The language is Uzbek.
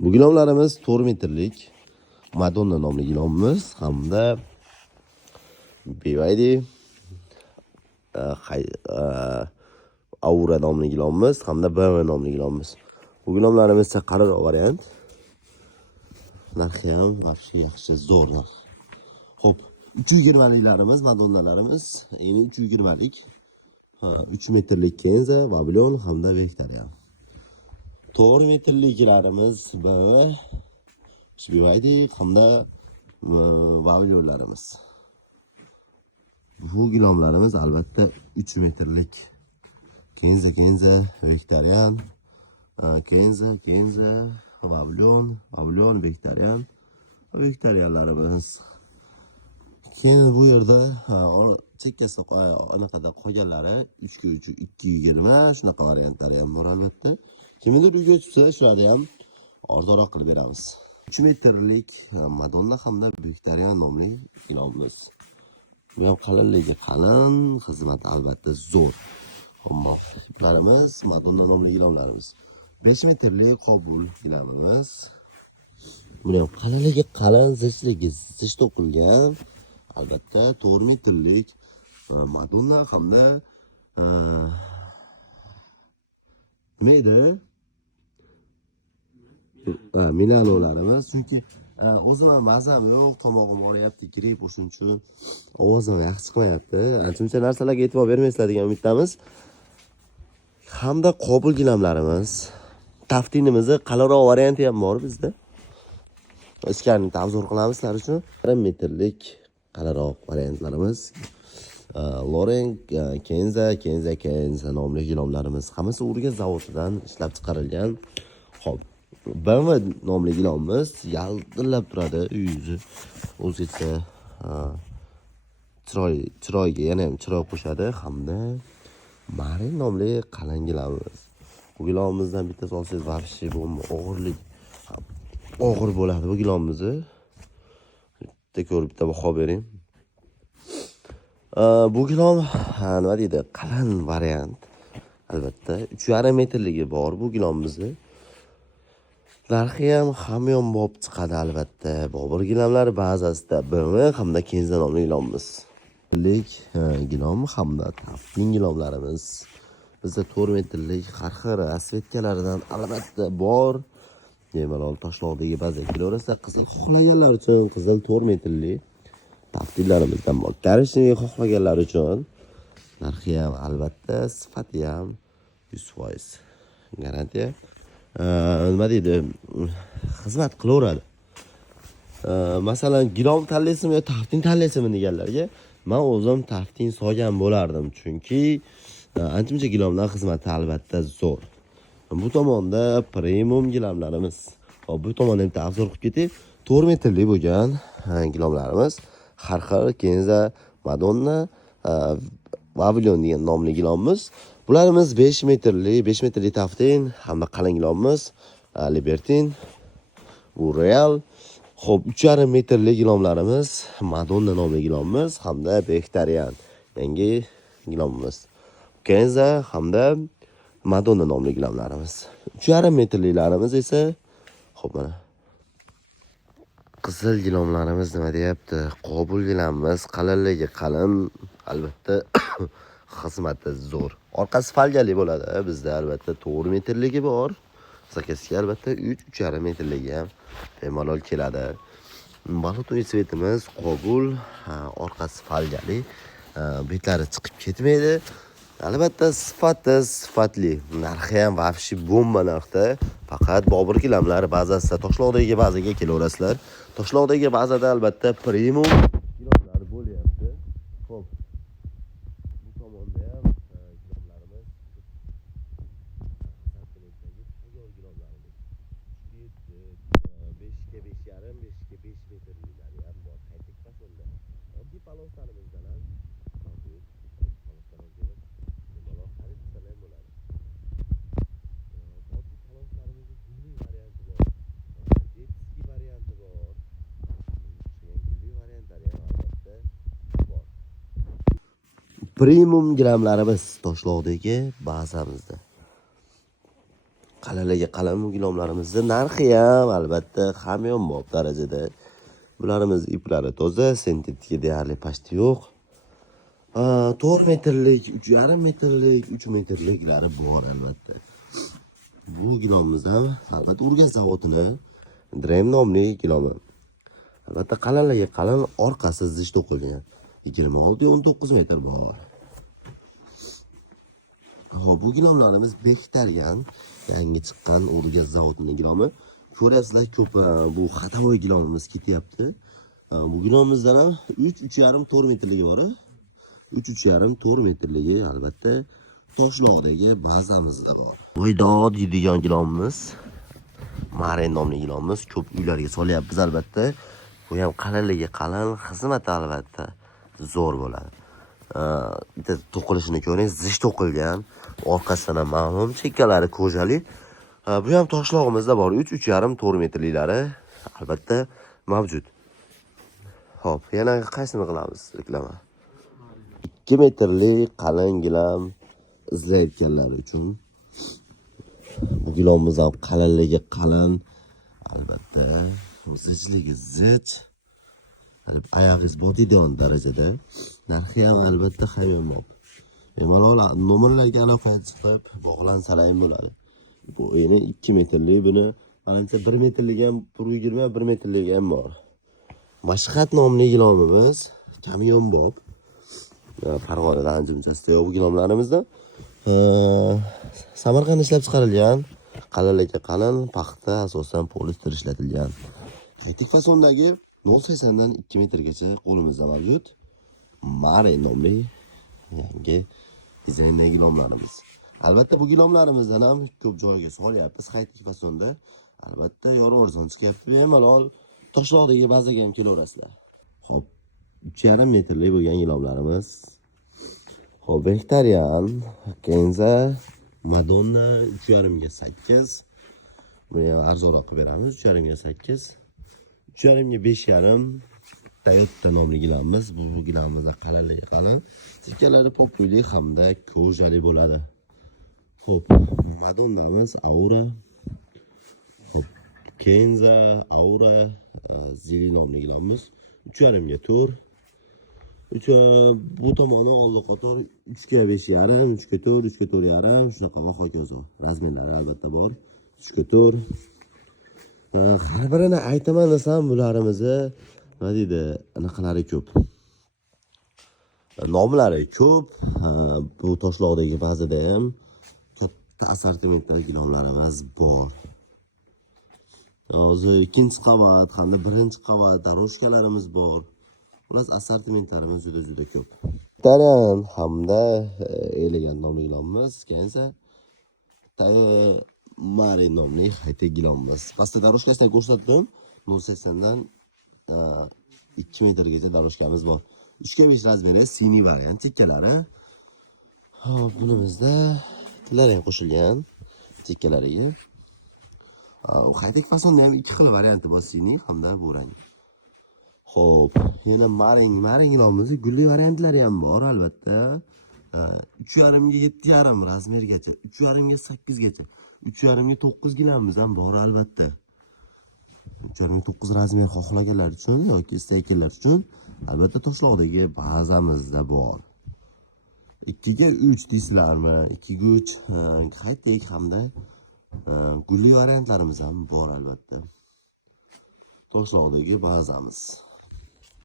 Bu gilamlarimiz 4 metrlik Madonna nomli gilomimiz hamda BYD Aura nomli gilomimiz hamda BMW nomli gilomimiz. Bu gilomlarimiz esa qariroq variant. Narxi ham yaxshi zo'r narx. Xo'p, 320liklarimiz, Madonnalarimiz, endi 320lik 3 metrlik Kenza, Vablion hamda Vektarian. 4 metrliklarimiz BYD hamda Vablionlarimiz. Bu gilomlarimiz albatta 3 metrlik Kenza, Vektarian, Kenza, Vablion, Vektarian, Vektarianlarimiz. Keyin bu yerda chekkasi anaqada qolganlari 3 220 shunaqa variantlari ham bor albatta. Kimdir uyga tushsa shularni ham arzonroq qilib beramiz. 3 metrlik Madonna hamda Vektarian nomli gilomimiz. Bu ham qalinligi qalin, xizmat albatta zo'r. Iplarimiz Madonna nomli gilomlarimiz. 5 metrlik Qobul gilomimiz. Bu ham qalinligi qalin, zich to'qilgan. Albatta 4 metrlik Madonna hamda nima edi? Milanolarimiz. Chunki o'zim ham mazam yo'q, tomog'im og'riyapti, grip o'shuning uchun ovozim yaxshi chiqmayapti. Ancha narsalarga e'tibor bermaysizlar degan umiddamiz. Hamda Qobul gilamlarimiz. Taftinimizni qalinroq varianti ham bor bizda. Ichkarini tavzor qilamiz sizlar uchun. 1 metrlik qalinroq variantlarimiz. Loren Kenza nomli gilomlarimiz. Hammasi Urga zavodidan ishlab chiqarilgan. Xo'p, BMW nomli gilomimiz yaldillab turadi, yuzi o'zicha chiroyga yana ham chiroy qo'shadi hamda Marin nomli qalin gilomimiz. Bu gilomimizdan bittasi olsangiz vobshe bomba og'ir bo'ladi bu gilomimizni. Bitta ko'rib bitta baho bering. Bu gilom nima deydi? Qalin variant. Albatta 3,5 metrligi bor bu gilomimizni. Narxi ham hamyonbop chiqadi albatta. Bobur gilamlari bazasida BMW hamda Kenza nomli gilomimiz. Gilom hamda tafting gilomlarimiz. Bizda 4 metrlik har xil rasvetkalaridan albatta bor. Bemalol toshloqdagi baza kiloversa qizil xohlaganlar uchun qizil 4 metrlik taftillarimizdan bor. Korishniy xohlaganlar uchun narxi ham albatta, sifati ham 100% garantiya. Nima deydi? Xizmat qilaveradi. Masalan, gilom tanlaysizmi yo tafting tanlaysizmi deganlarga men o'zim tafting solgan bo'lardim, chunki ancha gilomlar xizmati albatta zo'r. Bu tomonda premium gilomlarimiz. Hop, bu tomonda ham tavzor qilib ketib, 4 metrlik bo'lgan gilomlarimiz. Har xil Kenza, Madonna, Vablion degan nomli gilomimiz. Bularimiz 5 metrlik taftin hamda qalin gilomimiz, Libertin, bu Real. Xo'p, 3,5 metrlik gilomlarimiz, Madonna nomli gilomimiz hamda Vektarian yangi gilomimiz. Kenza hamda Madonna nomli gilomlarimiz. 3,5 metrliklarimiz esa xo'p mana qizil gilomlarimiz nima deyapti? Qobul gilomimiz, qalinligi qalin, albatta xizmati zo'r. Orqasi falgali bo'ladi. Bizda albatta 4 metrligi bor. Zakasiga albatta 3,5 metrligi ham bemalol keladi. Balotoy svetimiz Qobul, orqasi falgali, betlari chiqib ketmaydi. Albatta sifatli. Narxi ham vobshe bomba narxda. Faqat Bobur gilamlar bazasida toshloqdagi bazaga kelaverasizlar. Toshloqdagi bazada albatta premium gilamlar bo'lyapti. Xo'p. Bu tomonda ham gilamlarimiz 5 ga 5 metrliklari ham bor. Qaytik fasonda. Oddiy palonlarimizdan ham premium gramlarimiz toshloqdagi bazamizda. Qalalagi qalin bu gilamlarimizni narxi ham albatta hamyonbop darajada. Bularimiz iplari toza, sintetika deyarli pashti yo'q. 4 metrlik, 3,5 metrlik, 3 metrliklari bor albatta. Bu gilomimiz ham albatta Urganch zavodini Dream nomli gilomi. Albatta qalinligi qalin, orqasi zich to'qilgan. 26-19 metr bor. Hop, bu gilomlarimiz Bektargan yangi chiqqan Urganch zavodining gilomi. Ko'ryapsizlar, ko'p bu xatovoy gilomimiz ketyapti. Bu gilomimizdan ham 3-3,5-4 metrligi bor. 3-3,5-4 metrligi albatta Toshloqdagi bazamizda bor. Voydod deydigan gilomimiz, Marin nomli gilomimiz ko'p uylarga solyapmiz albatta. Bu ham qalinligi qalin, xizmati albatta zo'r bo'ladi. Bitta to'qilishini ko'ring, zich to'qilgan. Orqasidan ham ma'lum, chekkalari ko'jali. Bu ham Toshloqimizda bor. 3-3,5-4 metrliklari albatta mavjud. Hop, yana qaysini qilamiz reklama? 2 metrlik qalin gilam izlayotganlar uchun. Bu gilomimiz ham qalinligi qalin, albatta zichligi zich. Oyog'ingiz botadigan darajada. Narxi ham albatta hamyonbop. Bemalol nomerlarga aloqa qilib bog'lansalar bo'ladi. Bu endi 2 metrlik, buni manimcha 1 metrlik ham 1,20, 1 metrlik ham bor. Mashhad nomli gilomimiz kamyonbop. Farg'onada anjumchasida yo'q bu gilomlarimizda. Samarqand ishlab chiqarilgan, qalinligi qalin, paxta asosan polister ishlatilgan. Qaytik fasondagi 0,80 dan 2 metrgacha qo'limizda mavjud. Mare nomli yangi dizayndagi gilomlarimiz. Albatta bu gilomlarimizdan ham ko'p joyga solyapmiz qaytik fasonda. Albatta yorug' arzon chiqyapti. Bemalol Toshloqdagi bazaga ham kelaverasizlar. Xo'p, 3,5 metrlik bo'lgan gilomlarimiz. Xo'p, Vegetarian, Kenza, Madonna 3,5 ga 8. Buni arzonroq qilib beramiz. 3,5 ga 8. 3,5 ga 5,5. Toyota nomli gilamimiz. Bu gilamimizda qalinligi qalin. Tikkalari populi hamda ko'jali bo'ladi. Xo'p, Madonnamiz Aura. Xo'p, Kenza, Aura, Zili nomli gilamimiz. 3,5 ga 4. Bu tomoni oldi qator 3 ga 5,5, 3 ga 4, 3 ga 4,5 shunaqa va hokazo. Razmerlari albatta bor. 3 ga 4. Har birini aytaman desam bularimizni nima deydi, anaqalari ko'p. Nomlari ko'p. Bu Toshloqdagi bazada ham katta assortimentdagi gilomlarimiz bor. Hozir ikkinchi qavat hamda birinchi qavat daroshkalarimiz bor. Ular assortimentlarimiz juda ko'p. Taran hamda elegant nomli gilomimiz, Kenza, Mari nomli haytek gilomimiz. Pastda daroshkasidan ko'rsatdim. 0,80 dan 2 metrgacha daroshkamiz bor. 3 ga 5 razmeri siniy variant tikkalari. Hop, bunimizda tillar ham qo'shilgan tikkalariga. Haytek fasonda ham ikki xil varianti bor, siniy hamda bu rang. Xo'p, yana Maring gilomimiz gulli variantlari ham bor albatta. 3,5 ga 7,5 razmergacha, 3,5 ga 8 gacha, 3,5 ga 9 gilomimiz ham bor albatta. 3,5 ga 9 razmer xohlaganlar uchun yoki istayotganlar uchun albatta Toshloqdagi bazamizda bor. 2 ga 3 deysizlarmi? 2 ga 3 haytek hamda gulli variantlarimiz ham bor albatta. Toshloqdagi bazamiz.